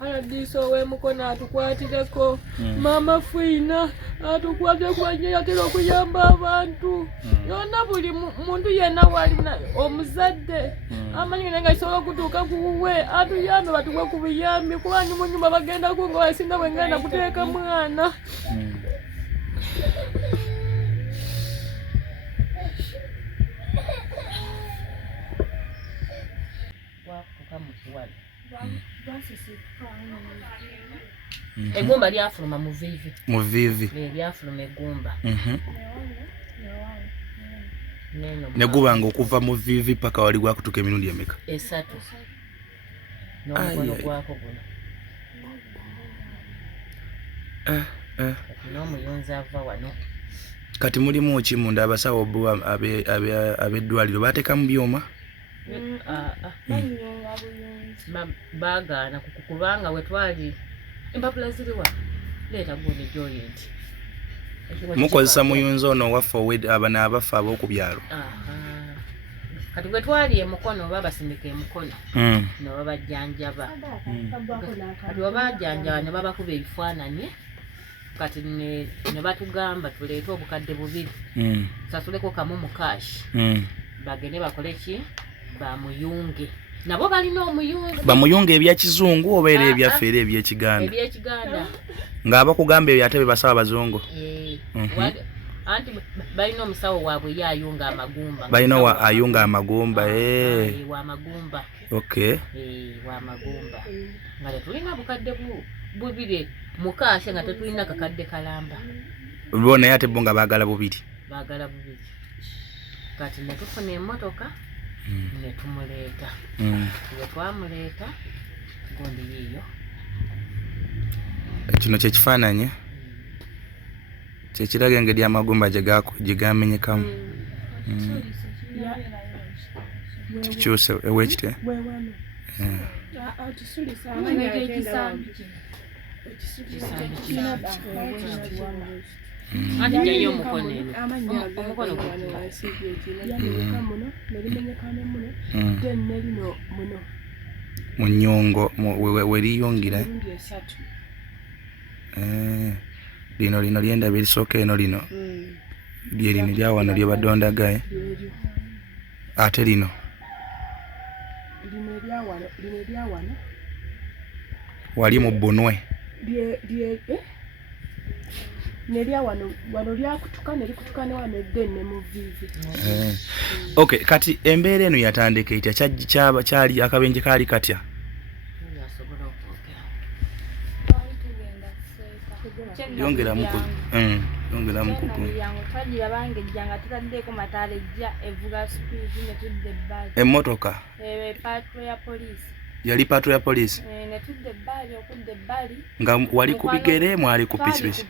anadiso we mukono atukwatireko mama Fina atukwate kwanye yatera okuyamba abantu yonna buli muntu yenna walina omuzadde amanyi nga isobola okutuuka kuwe atuyambe batuwe ku buyambi kuba ni mu nyumba bagenda ku nga wasinga bwengenda kuteeka mwana egumba lyafuluma muvivi lyafuluma egumba negubanga okuva mu vivi paka wali gwakutuka emirundi emeka 3 n'omukono gwako guno n'omuyonzi ava wano kati mulimu ki munda abasawo abeddwaliro bateeka mu byoma baagaana kubanga wetwali empapula ziriwa leeta gundi joint mukozesa muyunzi ono waffe abana abafa ab'okubyalo kati wetwali emukono oba basindika emukono noba bajjanjaba kati wabajjanjaba ne babakuba ebifaananyi kati ne batugamba tuleete obukadde 2 sasuleko kamu mu kashi bagende bakole ki bamuyunge nabo balina omuyunge bamuyunge ebyakizungu oba era ebyaffe era ebyekiganda ng'abakugamba ebyo ate bebasaba bazongo anti balina omusawo waabwe ye ayunga amagumba balina ayunga amagumba wa magumba wa magumba nga tetulina bukadde 2 mukashe nga tetulina kakadde kalamba bo naye ate bo nga baagala 2 kati netufuna emmotoka netumuleeta wetwamuleeta gundi yiyo kino kyekifaananyi kyekiraga engeri amagumba gye gamenyekamu kikyuse ewekite antijeyo omukono mu nnyongo weriyungira lino lyendaba erisooka eno lino lyerino lyawano lyebadde ondagaye ate lino wali mu bunwe wano lyakutuka nelikutuka ne wano eddenne mu vivi okay kati embeera eno yatandika etya kyali akabenje kaali katya yongeramu emmotoka yali patro ya polisi nga wali ku bigere mwali ku pikipiki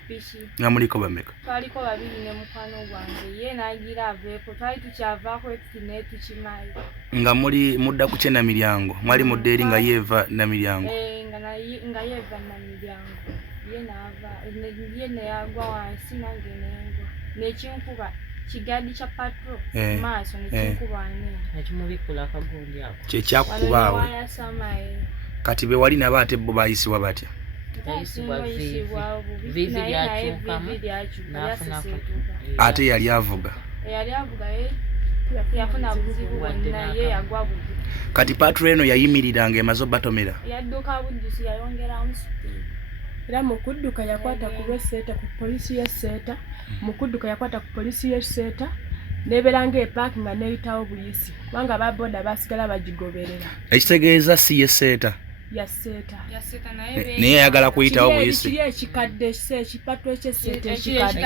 nga muliko bameka twaliko 2 ne mukwano gwange ye nagira aveeko twali tukyavaako ekitine tukimayi nga muli mudda ku kyena miryango mwali mudde eri nga yeva na miryango nga yeva na miryango ye neyagwa wansi nange nengo nekinkuba kigadi kya patro maaso nekinkuba nekimubikula akagundi ako kyekyakukubaawe kati be wali nabo ate bo bayisibwa batya ate yali avuga yafuna buzibu bwonna ye yagwa buzibu kati patro eno yayimiriranga emaze obatomera yadduka buddusi yayongeramu speed era mukudduka yakwata ku Seeta ku polisi ya Seeta mukudduka yakwata ku polisi ya Seeta neberanga eparking nga neyitawo buyisi kubanga ababoda basigala bagigoberera ekitegeeza si ye Seeta ya Seeta naye yagala kuyitawo buyisi kiri ekikadde ekipatwa ekyeseeta ekikadde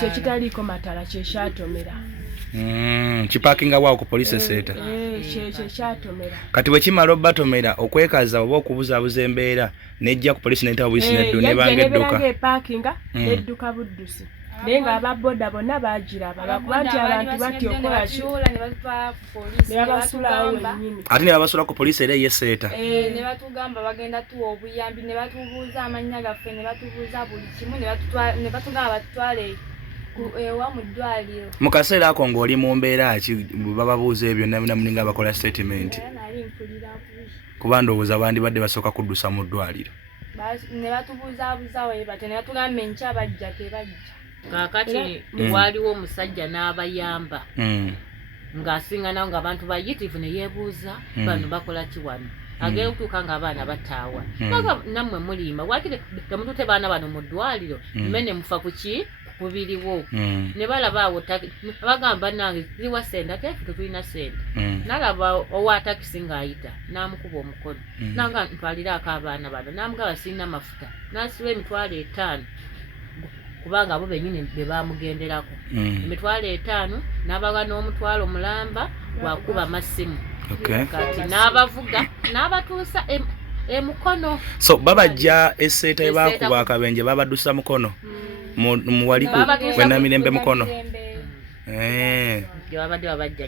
ekyo kitaliiko matala kyekyatomera kipakinga wao ku polisi Seeta kyatomera kati bwe kimala obatomera okwekaza oba okubuzaabuza embeera nejja ku polisi neyita buyisi neddu nebanga edduka epakinga nedduka buddusi naye nga ababoda bonna bagiraba bakuba nti abantu batya okolaki nebabasulawo wennyini ate ne babasula ku polisi era ye Seeta ne batugamba bagenda tuwa obuyambi ne batubuuza amannya gaffe ne batubuuza buli kimu ne batugamba batutwale ewa mu ddwaliro. Mu kaseera ako ng'oli mu mbeera ki bababuuza ebyo namuninga bakola statement? Nali mpulira bubi. Kuba ndowooza bandibadde basooka kuddusa mu ddwaliro. Ne batubuuzaabuuza bate ne batugamba enkya bajja tebajja. Kaakati waaliwo omusajja n'abayamba ng'asiŋŋanawo ng'abantu bayitivu ne yeebuuza bano bakola ki wano. Agenda okutuuka ng'abaana bataawa. Nammwe mulimba wakiri temututte baana bano mu ddwaliro mmene mufa ku ki kubiriwo. Ne balaba awo bagamba nange ziriwa sente ate ffe tetulina sente. Nalaba owa takisi ng'ayita n'amukuba omukono. Nanga ntwaliraako abaana bano n'amugaba sirina mafuta n'asiba emitwalo 5 kubanga bo bennyini be bamugenderako. Emitwalo 5 n'abaga n'omutwalo mulamba gwakuba masimu. Kati n'abavuga n'abatuusa emukono. So babajja esseeta ebakuba akabenje babaddusa mukono muwali kwenamirembe mukono.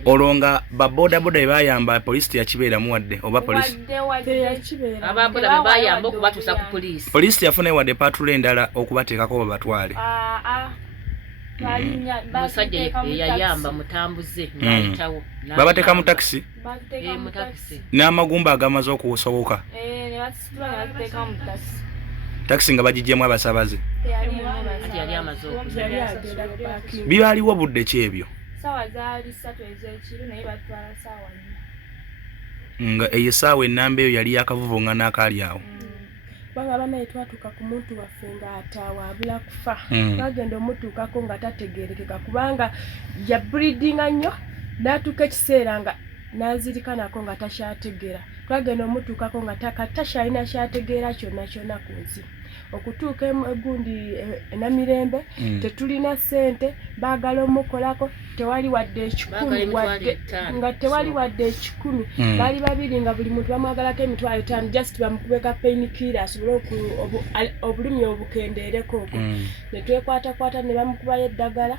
Olonga babodaboda bayamba polisi yakibeeramu wadde oba polisi ababoda bayamba okubatuusa ku polisi. Polisi yafuna wadde patula endala okubateekako babatwale. Musajja yayamba mutambuze n'ayitawo. Babateeka mu takisi? Mu takisi. N'amagumba agamaze okusoboka? Ne basitula ne bateeka mu takisi. Takisi nga bagijjemu abasabaze? Yali amaze okuba. Bibaaliwo budde ki ebyo? Ssaawa zaali 3 ez'ekiro naye batwala ssaawa 4. Nga eyo essaawa ennamba eyo yali yakavuvuŋŋa n'akaali awo. Banga banaye twatuuka ku muntu waffe ng'ataawa abula kufa. Twagenda omutuukako nga tategeerekeka kubanga yabulidinga nnyo n'atuuka ekiseera nga n'azirikanako nga takyategeera. Twagenda omutuukako nga takyalina kyategeera kyonna kyonna ku nsi. Okutuuka egundi enamirembe tetulina sente baagala omukolako tewali wadde 10 nga tewali wadde 10 bali babiri nga buli muntu bamwagalako emitwalo 5 just bamukubeka painkiller asobole obulumi obukendeereko okwo. Ne twekwatakwata ne bamukubayo eddagala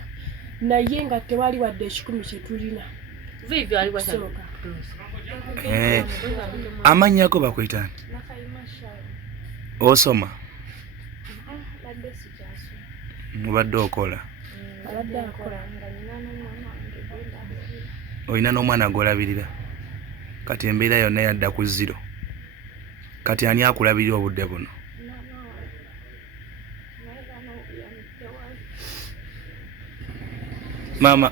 naye nga tewali wadde 10 kyetulina. Amannya go bakwetani? Osoma? Mubadde okola? Olina n'omwana gw'olabirira? Kati embeera yonna yadda ku 0. Kati ani akulabirira obudde buno? Mama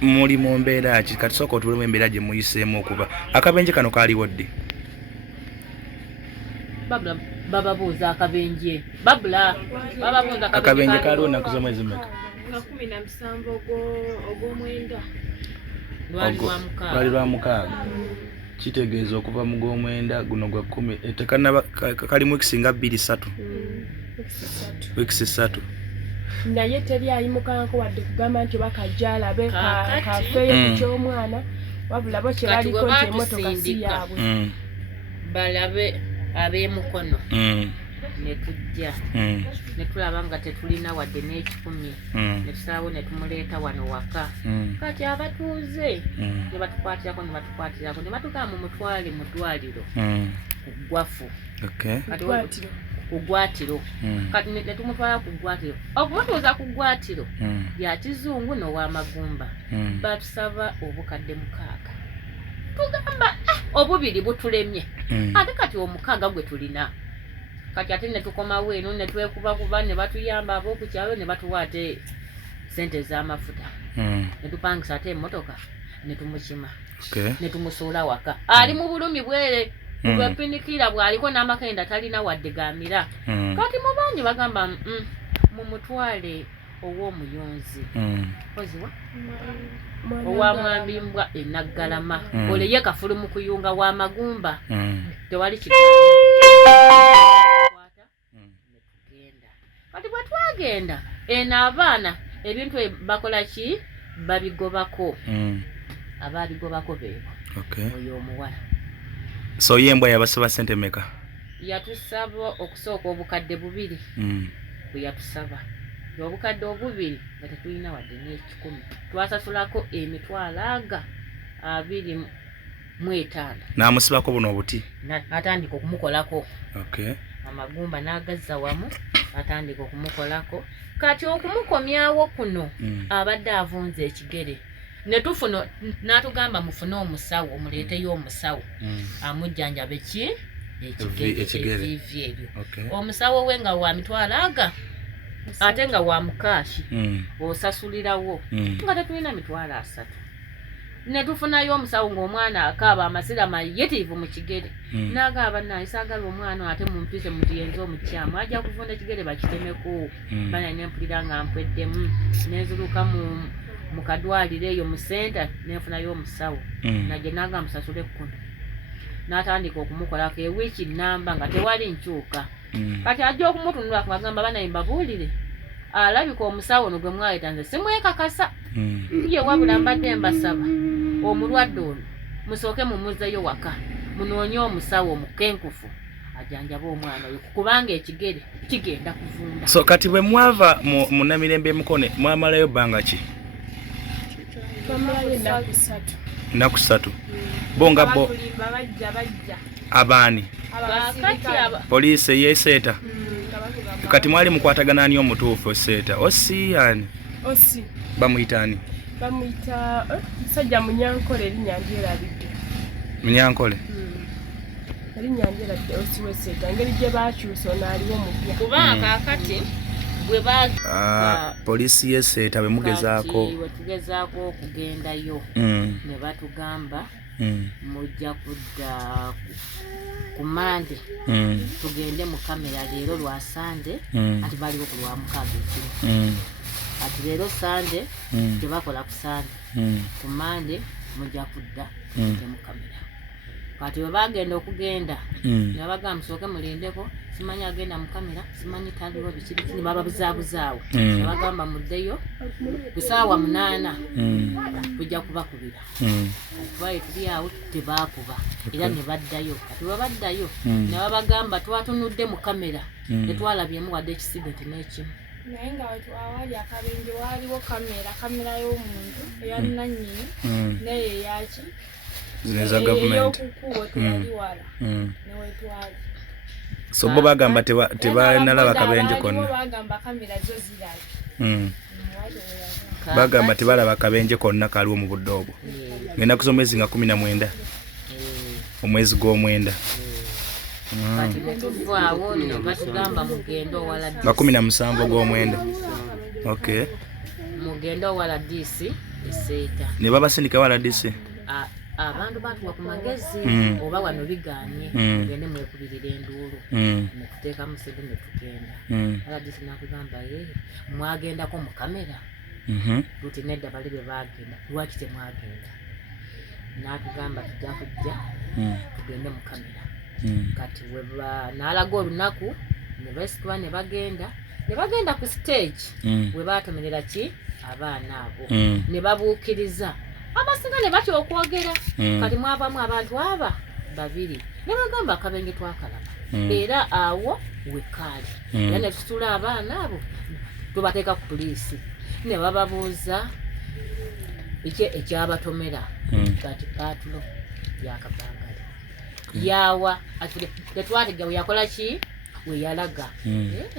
muli mu mbeera ki? Kati sooka otulemu embeera gye muyiseemu okuva. Akabenje kano kaaliwo ddi? Bababuuza akabenje. Babula bababuuza akabenje kaaliwo nnaku z'omwezi mmeka? Nga 17 ogw'omwenda. Lwali lwa mukaaga. Kitegeeza okuva mu gw'omwenda guno gwa 10 tekanaba kalimu ekisinga 2-3. Weeks 3. Naye teri ayimukanko wadde kugamba nti bakajja alabe kafeeyo ku ky'omwana wabula bo kye baliko nti emmotoka si yaabwe. Balabe ab'emukono ne tujja ne tulaba nga tetulina wadde n'10 ne tusalawo ne tumuleeta wano waka. Kati abatuuze ne batukwatirako ne batugamba mumutwale mu ddwaliro ku ggwafu. Ku ggwatiro. Kati ne tumutwala ku ggwatiro. Okumutuuza ku ggwatiro bya kizungu n'ow'amagumba batusaba obukadde 6. Tugamba obubiri butulemye ate kati 6 gwe tulina. Kati ate ne tukomawo eno ne twekubakuba ne batuyamba ab'okukyalo ne batuwa ate sente z'amafuta. Ne tupangisa ate emmotoka ne tumukima. Ne tumusuula waka. Ali mu bulumi bwere. Bwepindikira bwaliko n'amakenda talina wadde gamira. Kati mu bangi bagamba mumutwale ow'omuyonzi. Oziwa? Owa mwambimbwa enaggalama. Ole ye kafulu mu kuyunga w'amagumba. Tewali kitanda. Kati bwe twagenda eno abaana ebintu bakola ki babigobako. Ababigobako beebo. Oyo omuwala. So yembwa yabasaba sente meka? Yatusaba okusooka obukadde 2. Bwe yatusaba. Obukadde 2 nga tetulina wadde n'10. Twasasulako emitwalo 25. N'amusibako buno obuti? Atandika okumukolako. Okay. Amagumba n'agazza wamu atandika okumukolako kati okumukomyawo kuno abadde avunze ekigere ne tufuna n'atugamba mufune omusawo muleeteyo omusawo amujjanjabe ekigere ebyo omusawo we nga wa mitwalo aga ate nga wa mukaashi osasulirawo nga tetulina mitwalo 3 ne tufunayo omusawo ng'omwana akaaba amasira mayitirivu mu kigere n'agamba nayisaagala omwana ate mumpise mutiyenze omukyamu ajja kuvunda ekigere bakitemeko bana nempulira nga mpweddemu nenzuluka mu kadwaliro eyo mu sente nenfunayo omusawo naje n'agamba musasule 10 n'atandika okumukolako ewiiki nnamba nga tewali nkyuka kati ajja okumutunula ng'agamba banaye mbabuulire alabika omusawo ono gwe mwayita nze simwekakasa ye wabula mbadde mbasaba omulwadde ono musooke mumuzeyo waka munoonye omusawo omukenkufu ajanjaba omwana oyo kubanga ekigere kigenda kuvunda. So kati bwe mwava mu Namirembe Mukono mwamalayo bbanga ki? Ennaku 3. Bonga bo abaani poliisi eyeseeta kati mwali mukwatagana ani omutuufu seeta osi yani osi bamuyitaani bamuyita musajja Munyankole erinnya ndyerabidde Munyankole erinnya ndyerabidde osi weseeta engeri gye bakyusa onaaliwo mupya kubanga kakati bwe poliisi yeseeta bwe mugezaako okugendayo ne batugamba mujja kudda ku Mande tugende mu kamera leero lwa Sande ati baliwo ku lwa mukaaga ekiro ati leero Sande tebakola ku Sande ku Mande mujja kudda mu kamera kati bwe bagenda okugenda ne bagamba musooke mulindeko simanyi agenda mu kamera simanyi taliwo bikiri ne bababuzaawo ne bagamba muddeyo ku ssaawa 8 kujja kubakubira twaye tuli awo tebaakuba era ne baddayo kati bwe baddayo ne babagamba twatunudde mu kamera tetwalabyemu wadde ekisigati n'ekimu naye nga awali akabenje waaliwo kamera y'omuntu eya nannyini naye eyaki zineza gavumenti so bo bagamba tebanalaba kabenje konna bagamba tebalaba kabenje konna kaliwo mu budde obwo ngenda kusoma omwezi nga 19 omwezi gw'omwenda kati bwetuvaawo ne batugamba mugende owala 17 gw'omwenda okay mugende owala DC eseeta ne babasindika wala DC abantu batuwa ku magezi oba wano bigaanye tugende mwekubirira enduulu nekuteeka musebe ne tugenda ala DC n'atugamba mwagendako mu kamera tuti nedda bali be bagenda lwaki temwagenda n'atugamba tujja kujja tugende mu kamera kati n'alaga olunaku ne basitula ne bagenda ku stage we batomerera ki abaana abo ne babuukiriza amasinga ne batya okwogera kati mwavamu abantu aba 2 ne bagamba akabenje twakalaba era awo wekaali era ne tutula abaana abo tubateeka ku poliisi ne bababuuza ekyabatomera kati patulo yakabangala yawa tetwatega we yakola ki we yalaga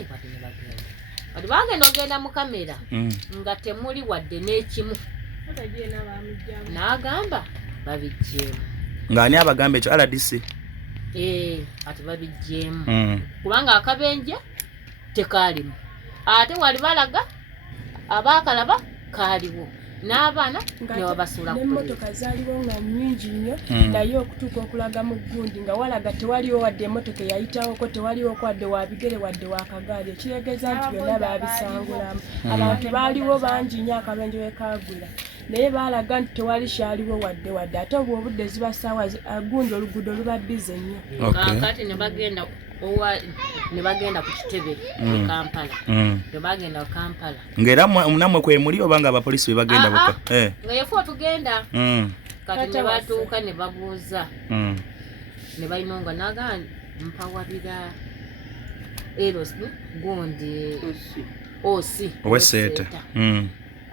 kati ne bagenda kati bagenda ogenda mu kamera nga temuli wadde n'ekimu n'agamba babijjeemu ng'ani abagamba ekyo RDC ati babijjeemu kubanga akabenje tekaalimu ate wali balaga abaakalaba kaaliwo n'abaana ne babasuula ku emmotoka zaaliwo nga nnyingi nnyo naye okutuuka okulaga mu gundi nga walaga tewaliwo wadde emmotoka eyayitawoko tewaliwo kwadde wabigere wadde wakagaali ekiregeeza nti byonna baabisangulamu abantu baaliwo bangi nnyo akabenje we kaagwira naye baalaga nti tewali kyaliwo wadde ate obwo obudde ziba ssaawa gundi oluguudo luba bize nnyo kakati ne bagenda ku kitebe e Kampala bagenda ku Kampala ng'era namwe kwe muli oba nga abapoliisi be bagenda buka nga yefu tugenda kati ne batuuka ne babuuza ne bayinonga naga mpawabira eros gundi osi oweseeta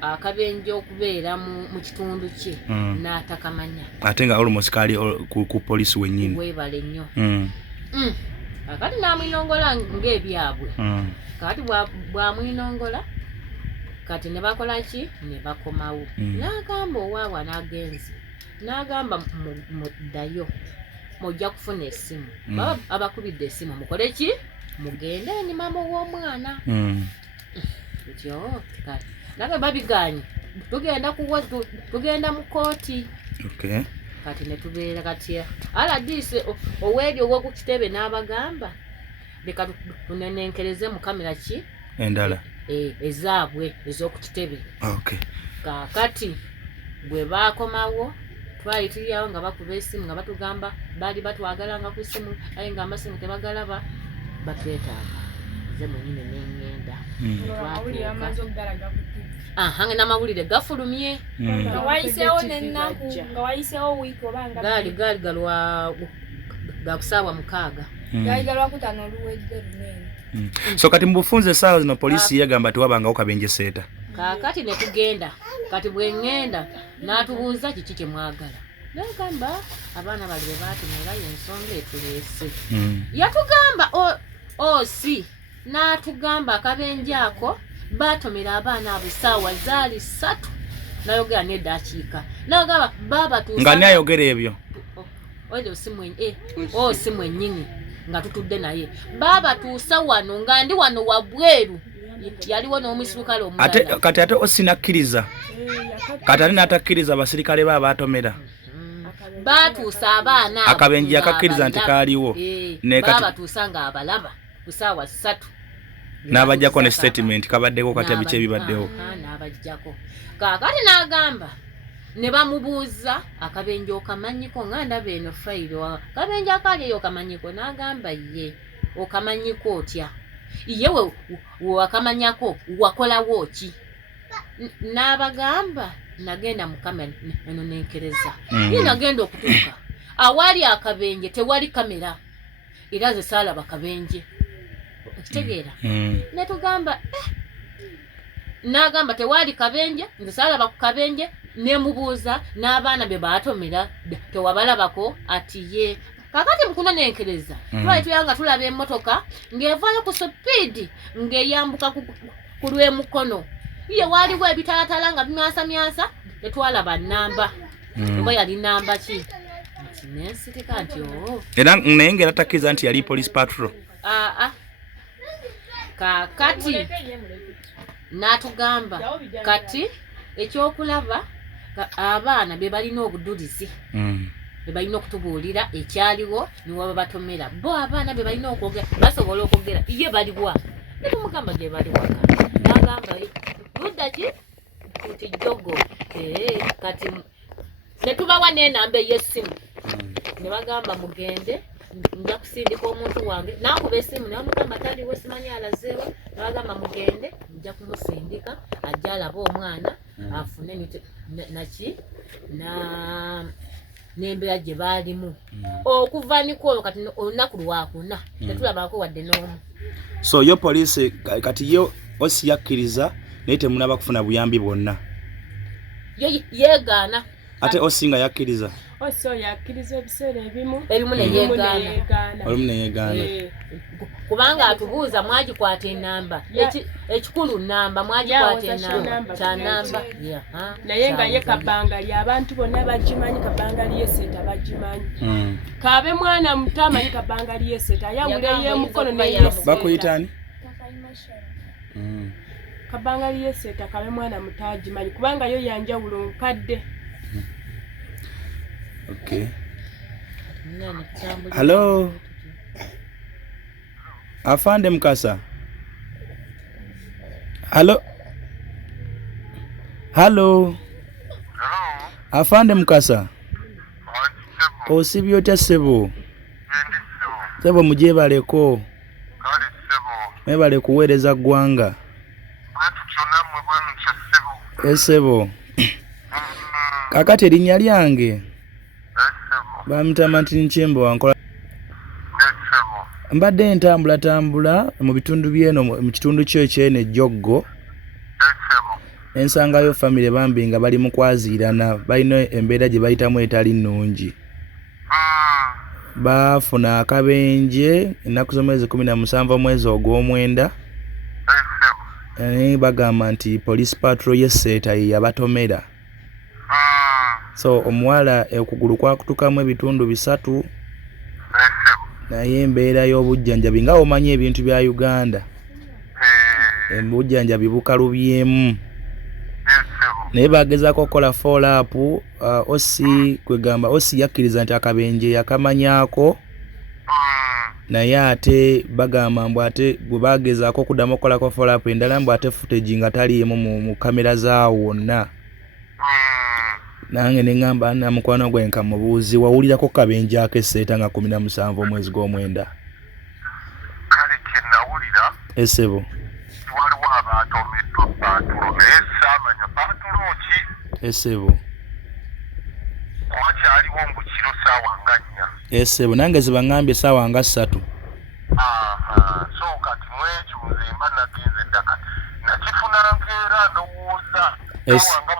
akabenje okubeera mu kitundu kye n'atakamanya ate nga almost kali ku poliisi wennyini webale nnyo Kati namwinongola ng'ebyabwe. Kati bwamwinongola kati ne bakola ki ne bakomawo. N'agamba owaawa n'agenze n'agamba muddayo mujja kufuna essimu. Abakubidde essimu mukole ki mugende ni mama w'omwana. Ekyo kati nabe babiganye tugenda mu kooti. Kati ne tubeera kati aladise ow'eri ow'okukitebe n'abagamba leka tunenenkereze mu kamera ki endala ezaabwe ez'okukitebe. Kaakati bwe baakomawo twali tulyawo nga bakuba essimu nga batugamba baali batwagalanga ku ssimu aye nga amasimu tebagalaba batwetaaga nze mwenyine n'engenda. Hange n'amawulire gafulumye nga wayiseewo n'ennaku nga wayiseewo wiiki obanga gaali galwa gakusaawa 6 gaali galwa kutano oluwedde lunene. So kati mubufunze essaawa zino poliisi yagamba tewabangawo kabenje seeta. Kaakati ne tugenda kati bwe ŋŋenda n'atubuuza kiki kye mwagala n'agamba abaana bali be baatumira y'ensonga etuleese. Yatugamba osi n'atugamba akabenje ako baatomera abaana abo essaawa zaali 3 n'ayogera n'eddakiika n'agamba baabatuusa nga ne ayogera ebyo si mwennyini nga tutudde naye baabatuusa wano nga ndi wano wabweru yaliwo n'omusirikale omulala. Kati ate osinakkiriza kati ate n'atakkiriza abasirikale be abaatomera baatuusa abaana akabenje yakakkiriza nti kaaliwo baabatuusa nga abalaba ku ssaawa 3 n'abajjako ne statement kabaddeko kati biki ebibaddewo n'abajjako. Kaakati n'agamba ne bamubuuza akabenje okamanyiko nga ndaba eno fayiro akabenje akaali eyo okamanyiko n'agamba ye okamanyiko otya ye wakamanyako wakolawo ki n'abagamba nagenda mu kamera eno nenkereza ye nagenda okutuuka awaali akabenje tewali kamera era ze saalaba kabenje okitegeera netugamba n'agamba tewali kabenje nze saalaba ku kabenje nemubuuza n'abaana be baatomera tewabalabako ati ye. Kakati mukunonenkereza twali tuyanga tulaba emmotoka ng'evaayo ku supiidi ng'eyambuka ku lw'emukono ye waaliwo ebitalatala nga bimyasamyasa tetwalaba nnamba oba yali nnamba ki nensirika nti era naye ng'era takkiriza nti yali police patrol. Kaakati n'atugamba kati ekyokulaba abaana be balina obudulizi be balina okutubuulira ekyaliwo niwaba batomera bo abaana be balina okwogera basobola okwogera ye baliwa ne tumugamba gye baliwaka n'agamba ludda ki kuti jogo kati ne tubawa n'enamba ey'essimu ne bagamba mugende nja kusindika omuntu wange n'akuba essimu naye omugamba taliwo simanyi alazeewo nabagamba mugende nja kumusindika ajja alaba omwana afune naki n'embeera gye baalimu okuva nikolo kati olunaku lwakuna tetulabako wadde n'omu. So yo poliisi kati yo osi yakkiriza naye temunaba kufuna buyambi bwonna yo yeegaana ate osinga yakkiriza oso yakkiriza ebiseera ebimu neyeegaana kubanga atubuuza mwagikwata enamba ekikulu namba mwagikwata enamba kya namba naye nga ye kabangali abantu bonna bagimanyi kabangali yeseeta bagimanyi kabe mwana muto amanyi kabangali yeseeta ayawule y'emukono neyeseeta bakuyitani kabangali yeseeta kabe mwana muto agimanyi kubanga yo yanjawulo nkadde. Okay. Hello. Afande Mkasa. Hello. Hello. Afande Mkasa. Osibyo tya sebo. Sebo mujebaleko. Mebale kuweereza ggwanga. Sebo. Kakati erinnya lyange. Bamutama nti Nchembo wankola. Mbadde ntambula mu bitundu byeno mu kitundu kyo kyene Joggo. Ensangayo family bambi nga bali mu kwaziirana balina embeera gye bayitamu etali nnungi. bafuna akabenje ennaku z'omwezi 17 mwezi ogw'omwenda bagamba nti police patrol y'esseeta ye yabatomera. So omuwala okugulu kwakutukamu ebitundu 3 naye embeera y'obujjanjabi nga omanyi ebintu bya Uganda obujjanjabi bukalubyemu naye bagezaako okukola follow-up. Osi kwegamba Osi yakkiriza nti akabenje yakamanyako naye ate bagamba mbu ate bwe bagezaako okuddamu okukolako follow-up endala mbu ate footage nga taliimu mu kamera zaawo wonna. Nange ne ngamba na mukwano gwe nkamubuuzi wawulirako kabenje ak'esseeta nga 17 omwezi gw'omwenda. Kale kye nawulira Esebo waliwo abaatomeddwa patulo naye saamanya patulo ki. Esebo wakyaliwo mbu kiro saawa nga 4. Esebo nange zibaŋŋambye essaawa nga 3. So kati mwekyuze mba nagenze ddaka nakifuna nkeera ndowooza saawa nga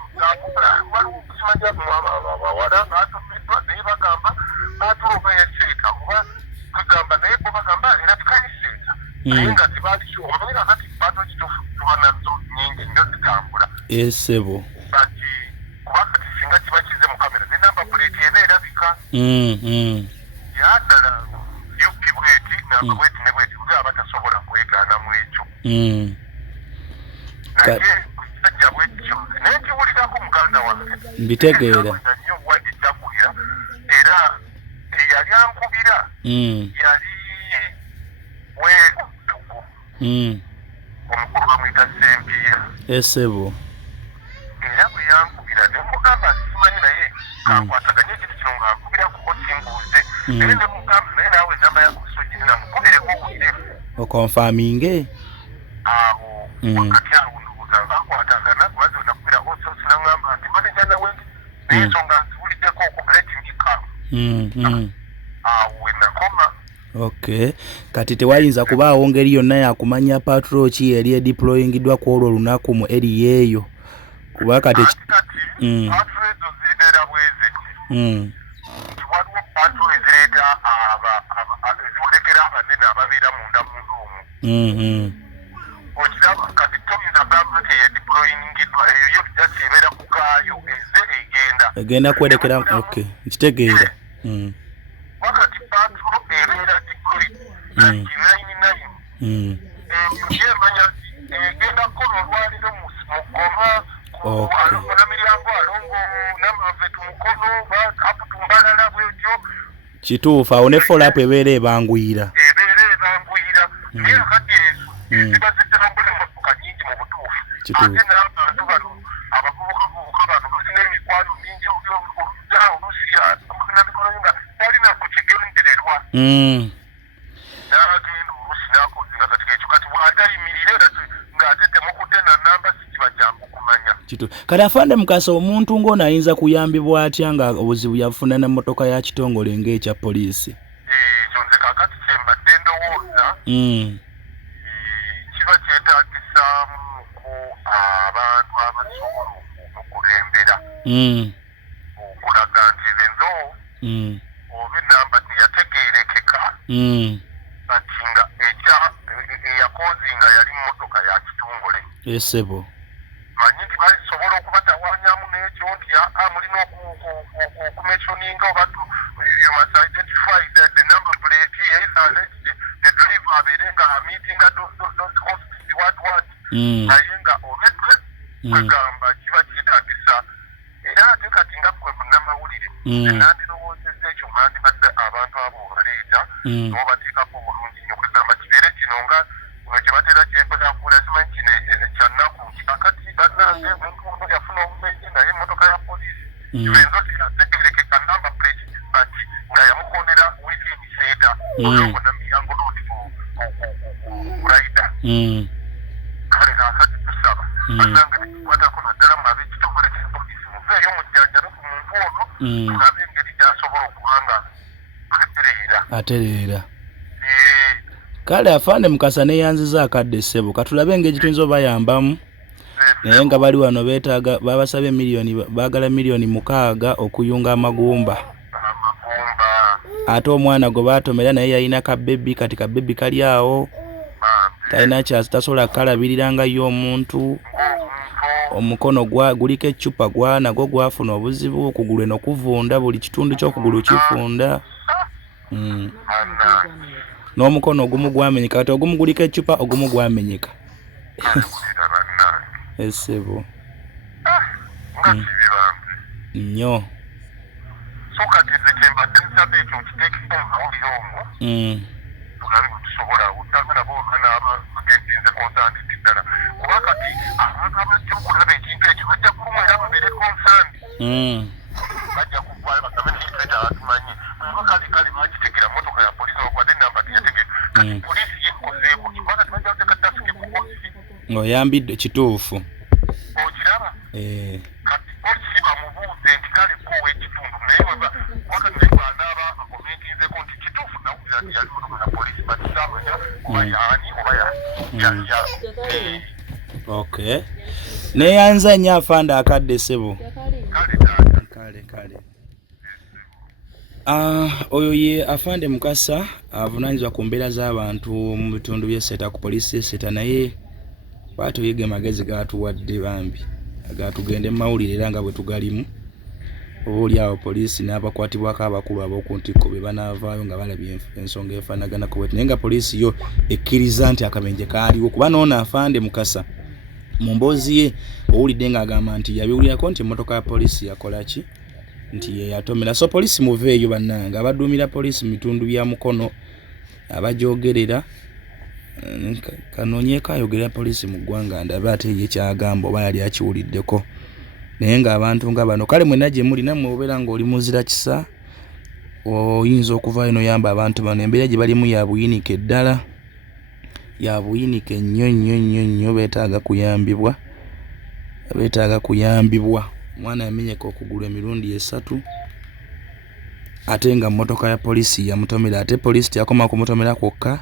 waliwo okusimanya abawala baatomeddwa naye bagamba patulo bayaseeta oba kwegamba naye bo bagamba era tukayiseeta naye nga tebalikiwo omanyira kati pato kitufu tuba nazo nyingi nnyo zitambula. Esebo kati kuba kati singa kiba kize mu kamera ne namba puleeti eba erabika yaddala yupi bweti namba bweti ne bweti buli abatasobola kwegaana mu ekyo naye kusajja bwekyo naye nkiwulirako muganda wange mbitegeera nnyo wadde kyakulira era eyali ankubira yali weetuku omukulu bamuyita sempiira. Esebo era bwe yankubira ne mugamba simanyi naye kankwataganye ekintu kino ng'ankubirako simbuuze naye ne mugamba naye naawe enamba yakusojiri namukubireko obuyire okonfaminge awo wakati awo ndowooza bakwatagana kubaze onakubira ososi naŋŋamba nti maneja nawe naye ensonga nziwuliddeko okuletingikamu awo we nakoma. Okay, kati tewayinza kubaawo ngeri yonna yakumanya patrol ki yali edeployingiddwa ku olwo olunaku mu area eyo kuba kati patrol ezo zibeera bweziti waliwo patrol ezireeta eziwolekera abanene ababeera munda mundu omwo okiraba kati toyinza gamba nti eyedeployingiddwa eyo jasi ebeera ku kaayo eze egenda kwerekera. Okay, nkitegeera. wakati patrol ebeera deployed 99 yemanya egenda kukola olwaliro mu Goma namiryango alongo namavetu mukono aputumbalala bwetyo kituufu awo ne follow-up ebeera ebanguyira naye kati ezo ziba zitambula emmotoka nyingi mu butuufu ate n'abantu bano abavubukavubuka bano balina emikwano mingi olujja olusiya na mikono nga talina ku kigendererwa n'agenda olusi n'akozinga kati ekyo kati bw'atayimirire ng'ate temukutte na namba sikiba kyangu kumanya. Kati afande Mukasa omuntu ng'ono ayinza kuyambibwa atya nga obuzibu yafuna n'emmotoka ya kitongole ng'ekya poliisi? Ekyo nze kaakati kyembadde ndowooza kiba kyetaagisaamuko abantu abasobola okukulembera okulaga nti benzo oba enamba teyategeerekeka kati nga eyakozinga yali mmotoka ya kitongole. Esebo manyi nti balisobola okubatawanyamu n'ekyo nti mulina okumentioninga oba you must identify the number plate either the driver abeere nga meetinga those hosts what naye nga obedde kwegamba kiba kyetaagisa era ate kati nga kwe munnamawulire nandirowoozezza ekyo mwandibadde abantu abo obaleeta n'obateekako bulungi nnyo kwegamba kibeere kino nga kuno kye batera kyekozakuula simanyi kino kyannaku kakati bannange omuntu ono yafuna obumenyi naye emmotoka ya poliisi kibenzo teyategerekeka namba plate but nga yamukonera within seeta olongo namiyango lodi kuraida kale kaakati tusaba bannange nekikwatako naddala mu ab'ekitongole kya poliisi muveeyo mujjanjabe ku muntu ono tulabe engeri gy'asobola okubanga atereera. Kale afande Mukasa neyanziza akadde ssebo katulabe engeri tuyinza obayambamu naye nga bali wano beetaaga babasabye baagala miliyoni 6 okuyunga amagumba. ate omwana gwe baatomera naye yalina kabebi kati kabebi kali awo talina tasobola kalabirira nga ye omuntu omukono guliko eccupa nagwo gwafuna obuzibu okugulu eno kuvunda buli kitundu ky'okugulu kifunda n'omukono ogumu gwamenyeka kati ogumu guliko eccupa ogumu gwamenyeka esebo nnyo oyambidde kituufu okay neyanza nnyo afande akadde sebo kale oyo ye afande Mukasa avunanyizibwa ku mbeera z'abantu mu bitundu by'Eseta ku poliisi y'Eseta naye batuyige magezi gatuwadde bambi agatugende mu mawulire era nga bwe tugalimu obaoli awo poliisi n'abakwatibwako abakulu ab'oku ntikko be banaavaayo nga balabye ensonga efaanaganako bweti naye nga poliisi yo ekkiriza nti akabenje kaaliwo kuba noono afande Mukasa mu mboozi ye owulidde ng'agamba nti yabiwulirako nti emmotoka ya poliisi yakola ki nti ye yatomera so poliisi muveeyo bannanga abaduumira poliisi mu bitundu bya Mukono abajoogerera kanoonyeeko ayogerera poliisi mu ggwanga ndabe ate ye kyagamba oba yali akiwuliddeko naye ng'abantu nga bano kale mwenna gye muli nammwe obeera ng'oli muzira kisa oyinza okuvaayo n'oyamba abantu bano embeera gye balimu ya buyinike ddala ya buyinike nnyo beetaaga kuyambibwa omwana yamenyeka okugulu emirundi 3 ate nga mmotoka ya poliisi yamutomera ate poliisi teyakoma kumutomera kwokka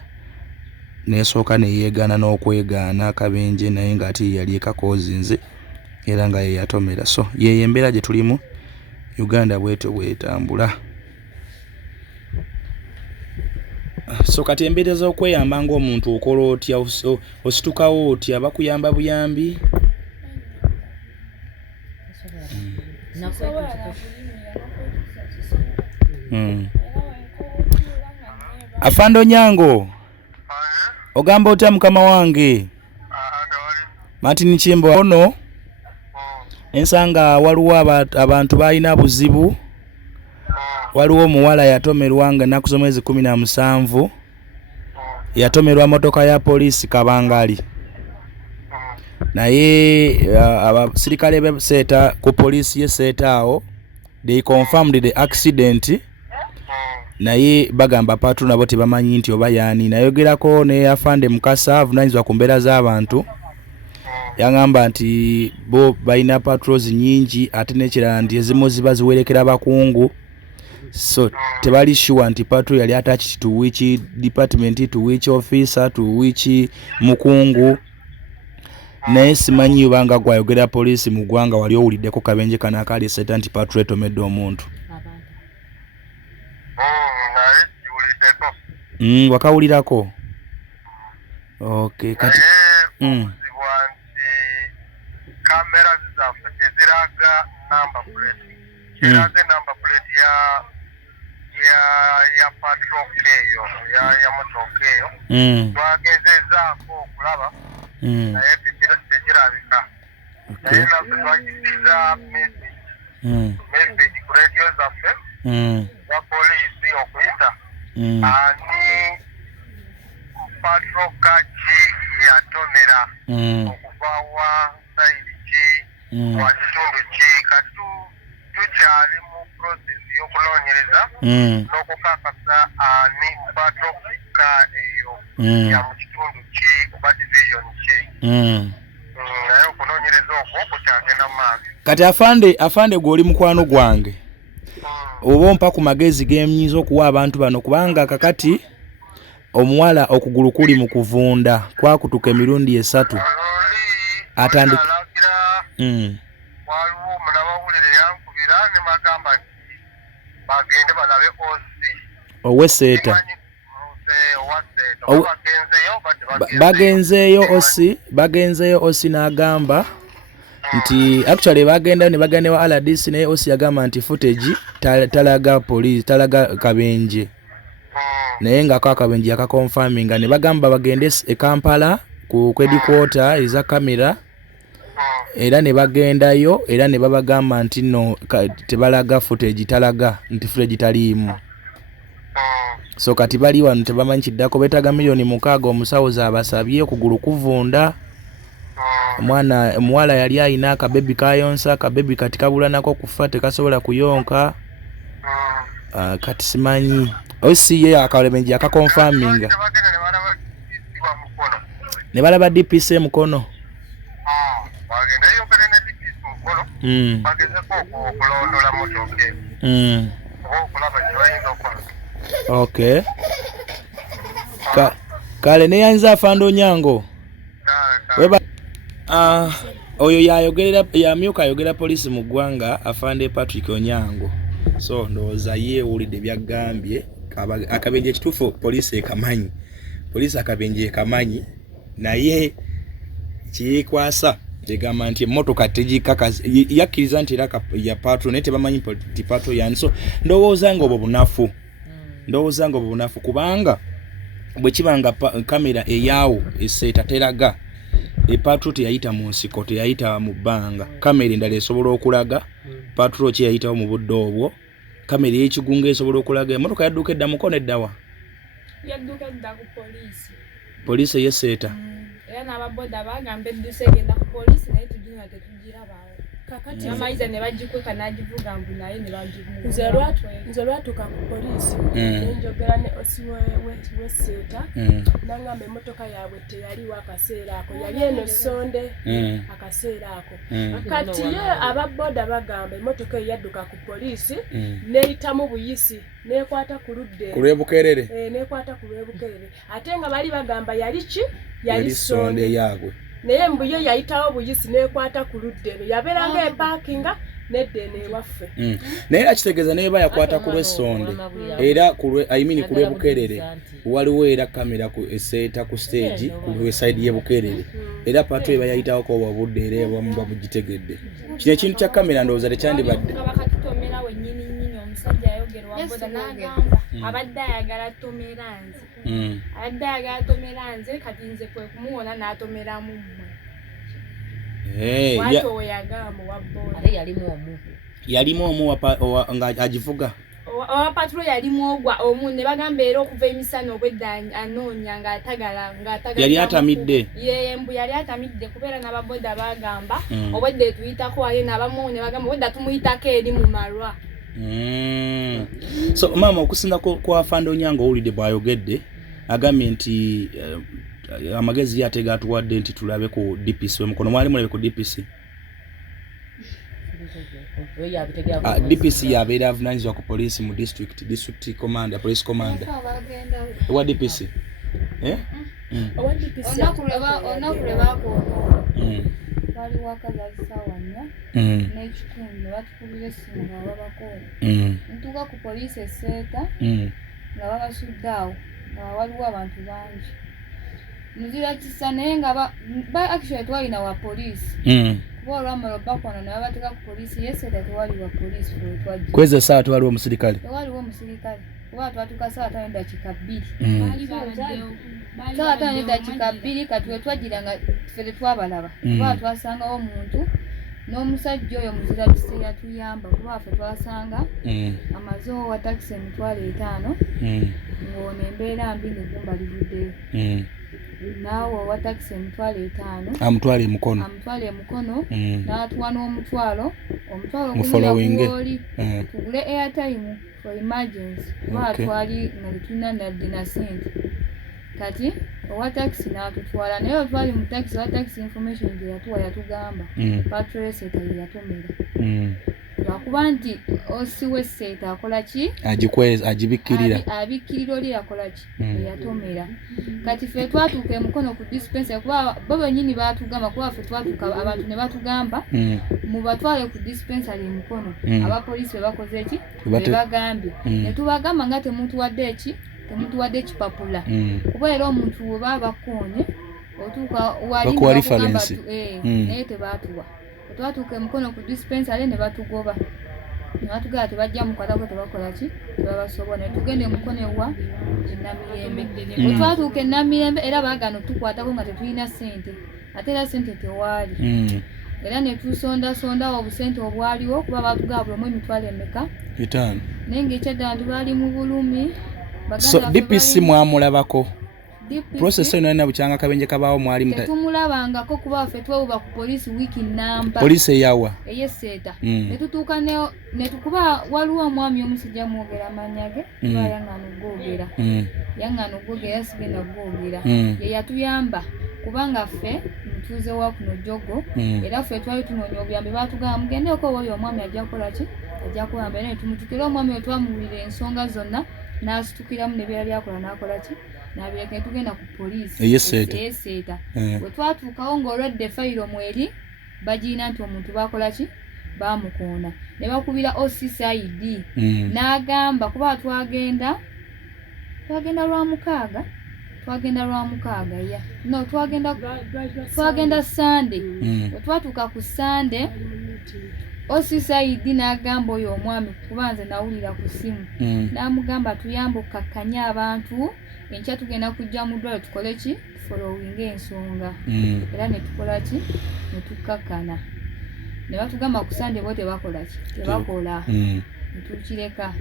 nesooka neyeegaana n'okwegaana akabenje naye ng'ate yali ekakoozinze era nga ye yatomera so yeyo embeera gye tulimu Uganda bwetyo bwetambula so kati embeera z'okweyamba ng'omuntu okola otya ositukawo otya bakuyamba buyambi Afande Onyango ogamba otya mukama wange Martin Chimbo ono ensanga waliwo abantu balina buzibu waliwo omuwala yatomerwa nga ennaku z'omwezi 17 yatomerwa motoka ya poliisi Kabangali naye abasirikale b'Eseta ku poliisi y'Eseta awo they confirmed the accident naye bagamba patro nabo tebamanyi nti oba yaani nayogerako ne afande Mukasa avunanyizibwa ku mbeera z'abantu yangamba nti bo balina patrols nyingi ate n'ekirala nti ezimu ziba ziwerekera bakungu so tebali sure nti patro yali attached to which department to which officer to which mukungu naye simanyi obanga gwayogera poliisi mu ggwanga wali owuliddeko kabenje kana akali Eseta nti patro etomedde omuntu wakawulirako okay kati kamera zaffe teziraga number plate eraga number plate ya patrol eyo ya motoka eyo twagezezaako okulaba naye tekirabika naye naffe twagisiza message ku radio zaffe za poliisi okuyita ani patrol kaki yatomera okuva wa saidi ki wa kitundu ki kati tukyali mu process y'okunoonyereza n'okukakasa ani patrol ka eyo ya mu kitundu ki oba division ki naye okunoonyereza okwo kukyagenda mu maaso kati afande gw'oli mukwano gwange oba ompa ku magezi genyinza okuwa abantu bano kubanga kakati omuwala okugulu kuli mu kuvunda kwakutuka emirundi 3 atandika waliwo omunabawulire yankubira ne bagamba nti bagende balabe OC Oweseta. Bagenzeyo osi n'agamba nti actually bagenda ne bagane wa RDC naye osi yagamba nti footage talaga police talaga Kabenje. Naye nga kwa Kabenje yakakonfirminga ne bagamba bagende e Kampala ku headquarter eza kamera era ne bagendayo era ne babagamba nti no tebalaga footage talaga nti footage taliimu. So kati bali wano tebamanyi kiddako betaga milioni 6 omusawo zabasabye okugulu kuvunda. Muwala yali ayina akabebi kayonsa akabebi kati kabula nako kufa tekasobola kuyonka. Kati simanyi osi ye Akabenje akakonfirminga ne balaba DPC mukono. Okay. Kale ne yanza afando nyango. Weba oyo yamyuka ayogera polisi mu ggwanga afande Patrick Onyango. So ndowooza ye wulidde byagambye Akabenje kituufu polisi ekamanyi. Polisi Akabenje ekamanyi naye kikwasa egamba nti emmotoka tegikakaza yakkiriza nti era ya patrol naye tebamanyi patrol yani. So ndowooza nga obwo bunafu kubanga bwe kibanga kamera eyaawo eseeta teraga patrol teyayita mu nsiko teyayita mu bbanga. Kamera endala esobola okulaga patrol ki yayitawo mu budde obwo. Kamera y'ekigunga esobola okulaga emmotoka yadduka edda mukono eddawa yadduka edda ku poliisi eyeseeta. Era n'ababoda bagamba edduse egenda ku poliisi naye tugina tetugirabaawo. Kakati amaiza ne bagikweka n'agivuga mbu naye ne bagivuga. Nze lwatuuka ku poliisi nenjogera ne osi w'esseeta n'angamba emmotoka yaabwe teyaliwo akaseera ako yali eno Sonde akaseera ako. Kati ye ababoda bagamba emmotoka eyadduka ku poliisi n'eyitamu buyisi n'ekwata ku ludde ku lw'Ebukerere n'ekwata ku lw'Ebukerere ate nga bali bagamba yali ki yali Sonde yaagwe naye mbuyo yayitawo buyisi n'ekwata ku ludde yabeeranga eparkinga n'eddeene ewaffe. Naye era kitegeeza naye bayakwata ku lw'Essonde era ku lw'Ebukerere waliwo era kamera ku esseeta ku stage ku lw'eside y'Ebukerere era pato eba yayitawo ko obudde era abamu babugitegedde. Kino ekintu kya kamera ndowooza tekyandibadde. Omusajja ayogerwa boda n'agamba abadde ayagala tomeranze. Abadde ayagala tomeranze kati nze kwe kumuwona n'atomeramu mmwe. Watu oyagamba wa boda. Ale yalimu omu nga agivuga. Owa patrol yalimu ogwa omu ne bagamba era okuva emisana obwedda anoonya ng'atagala yali atamidde. Mbu yali atamidde kubeera n'ababoda bagamba obwedda etuyitako wali n'abamu ne bagamba obwedda tumuyitako eri mu malwa. So mama okusinda kwa afande Onyango owulidde bw'ayogedde agambye nti amagezi yatega atuwadde nti tulabe ku DPC mukono mwali mulabe ku DPC. DPC yabeera avunaanyizibwa ku poliisi mu district commander police commander wa DPC owa DPC onakulebako wali wakazalisawa nnyo n'ekitundu batukubira essimu nga babako ntuuka ku poliisi esseeta nga babasudde awo nga waliwo abantu bangi muzira kisa naye nga actually twalina wa poliisi kuba olwamala obakono ne babateeka ku poliisi yesseeta tewali wa poliisi twajja kweza essaawa tewaliwo omusirikale kuba twatuuka ssaawa 5:2 ssaawa 5:2 kati we twagira nga ffe tetwabalaba kuba twasangawo omuntu n'omusajja oyo muzira kise yatuyamba kuba ffe twasanga amazeewo wa takisi emitwalo 5 ng'ono embeera mbi negumbaliruddeyo naawe owa takisi emitwalo 5 amutwale emukono n'atuwa n'omutwalo gulioli tugule airtime for emergency kuba twali nga tetulina nadde na sente. Kati owa takisi n'atutwala naye otwali mu takisi owa takisi information gye yatuwa yatugamba patrol esseeta ye yatomera kuba nti osiwe seeta akola ki agibikirira abikkirira oli akola ki eyatomera. Kati ffe twatuuka emukono ku dispensary kuba bo bennyini baatugamba kuba ffe twatuuka abantu ne batugamba mubatwale ku dispensary emukono. Abapoliisi bebakoze eki bebagambye ne tubagamba nga temutuwadde ekipapula kuba era omuntu bweba bakoonye otuuka wali naye tebaatuwa. Twatuuka emukono ku dispensary ne batugoba ne batugamba tebajja mukwatako tebakola ki tebabasobola ne tugenda emukono ewa Namirembe. Bwe twatuuka e Namirembe era baagana otukwatako nga tetulina ssente ate era ssente tewaali era ne tusondasondawo obusente obwaliwo kuba batugamba buli omu emitwalo emeka 5 naye ng'ekyadda nti baali mu bulumi. So DPC mwamulabako process eno ena bukyanga kabenje kabaawo mwali muta tetumulabangako kuba ffe twewuba ku poliisi wiiki namba poliisi eyawa eyeseeta ne tutuuka ne tukuba waliwo omwami omusajja mwogera amannya ge kuba yaŋŋana ogwogera sigenda gwogera ye yatuyamba kubanga ffe ntuuze wa kuno jogo era ffe twali tunoonya obuyambi baatugamba mugendeeko oyo omwami ajja kukola ki ajja kuyamba era ne tumutukira omwami we twamuwulira ensonga zonna n'asitukiramu nebyera byakola n'akola ki n'abireka ne tugenda ku poliisi eyeseeta. Bwe twatuukawo ng'olwedde fayiro mweri bagirina nti omuntu bakola ki baamukoona ne bakubira OC side n'agamba kuba twagenda lwa mukaaga ya no twagenda Sunday. Bwe twatuuka ku Sunday OC side n'agamba oyo omwami kuba nze nawulira ku ssimu n'amugamba tuyambe okakkanya abantu enkya tugenda kujja mu ddwaliro tukole ki following ensonga era ne tukola ki ne tukakkana ne batugamba ku Sunday bo tebakola ki tebakola ne tukireka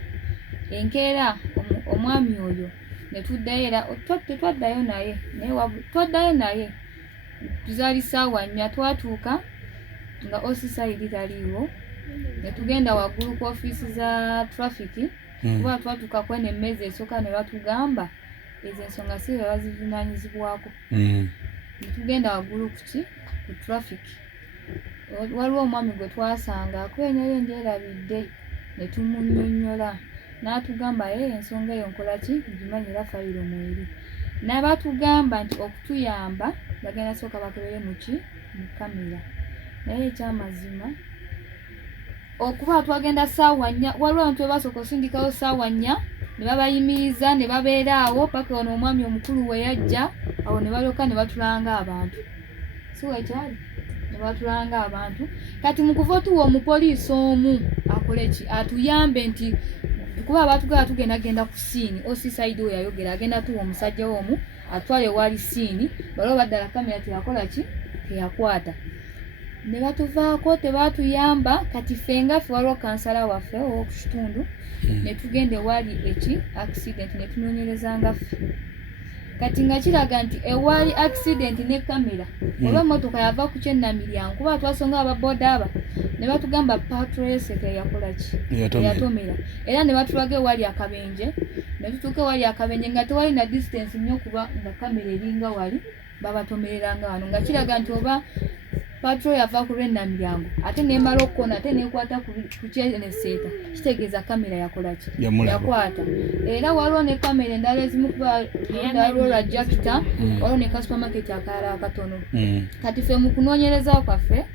enkeera omwami oyo ne tuddayo era tetwaddayo naye twaddayo naye tuzaali ssaawa 4 twatuuka nga OC side taliiwo ne tugenda waggulu ku ofiisi za traffic kuba twatuuka kwene emmeezi esooka ne batugamba ezo ensonga si be bazivunaanyizibwako ne tugenda waggulu ku traffic waliwo omwami gwe twasanga akwenyayo ndyerabidde ne tumunnyonnyola n'atugamba ensonga eyo nkola ki ngimanyi era fayiro mweri n'abatugamba nti okutuyamba bagenda sooka bakebere mu kamera naye ekyamazima okuba twagenda ssaawa 4 waliwo abantu bebasooka osindikawo ssaawa 4 ne babayimiriza ne babeera awo paka ono omwami omukulu we yajja awo ne balyoka ne batulanga abantu si wekyali ne batulanga abantu. Kati mu kuva otuwa omupoliisi omu akole ki atuyambe nti kuba batugala tugenda ku siini OC side we yayogera agenda tuwa omusajja omu atwale wali siini baliwo baddala kamera teyakola ki teyakwata ne batuvaako tebatuyamba. Kati ffe nga ffe waliwo kansala waffe ow'okukitundu ne tugenda ewali accident ne tunoonyerezanga ffe. Kati nga kiraga nti ewali accident ne kamera olwo emmotoka yava ku kyennamiryango kuba twasonga ababoda aba ne batugamba patrol yeseka yakola ki yatomera era ne batulaga ewali akabenje ne tutuuka ewali akabenje nga tewali na distance nnyo kuba nga kamera eringa wali babatomereranga wano nga kiraga nti oba patrol yava ku lw'ennamiryango ate nemala okukona ate nekwata ku kyeneseeta kitegeeza kamera yakola ki yakwata. Era waliwo ne kamera endala ezimu kuba waliwo lwa jakita waliwo ne kasupamaketi akalala akatono. Kati ffe mu kunoonyereza kwaffe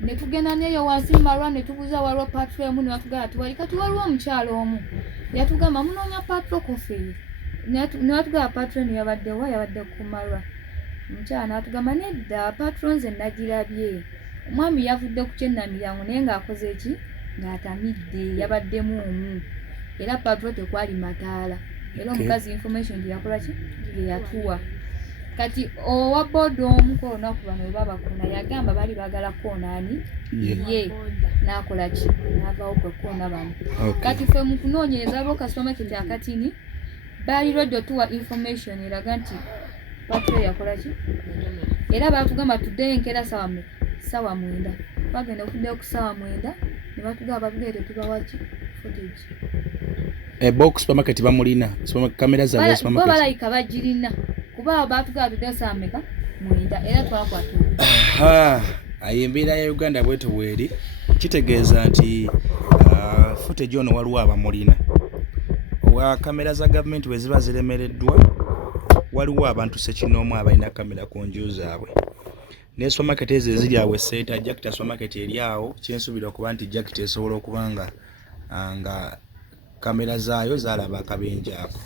ne tugenda neyo wansi mumalwa ne tubuuza waliwo patrol emu ne batugamba tewali. Kati waliwo omukyalo omu yatugamba munoonya patrol kofeeyo ne batugamba patrol eno yabaddewa yabadde ku malwa. Omukyala n'atugamba nedda patrol nze nagirabye omwami yavudde ku kyennamiryango naye ng'akoze eki ng'atamidde yabaddemu omu era patrol tekwali mataala era omukazi information gye yakola ki gye yatuwa. Kati owa boda omu ku olunaku bano bwe babakona yagamba bali baagala koonaani ye n'akola ki n'avaawo kwe koona bano. Kati ffe mu kunoonyereza waliwo kasupamaketi akatini baali lwedde otuwa information eraga nti patrol yakola ki era batugamba tuddeyo enkeera ssaawa 9 twagenda okuddeyo ku ssaawa 9 ne batugamba babugeere tubawa ki footage box supermarket bamulina kamera za supermarket balayika bagirina kuba batugamba tuddeyo ssaawa 9 era twakwata embeera ya Uganda bwete bweri kitegeeza nti footage ono waliwo abamulina. Wa kamera za gavumenti bwe ziba ziremereddwa waliwo abantu sekinoomu abalina kamera ku nju zaabwe. Ne supermarket ezo eziri awo seeta Jackita supermarket eri awo kyensuubira okuba nti Jackita esobola okuba nga kamera zaayo zaalaba akabenje ako.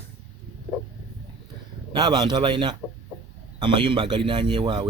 N'abantu abalina amayumba agalinaanyeewo awo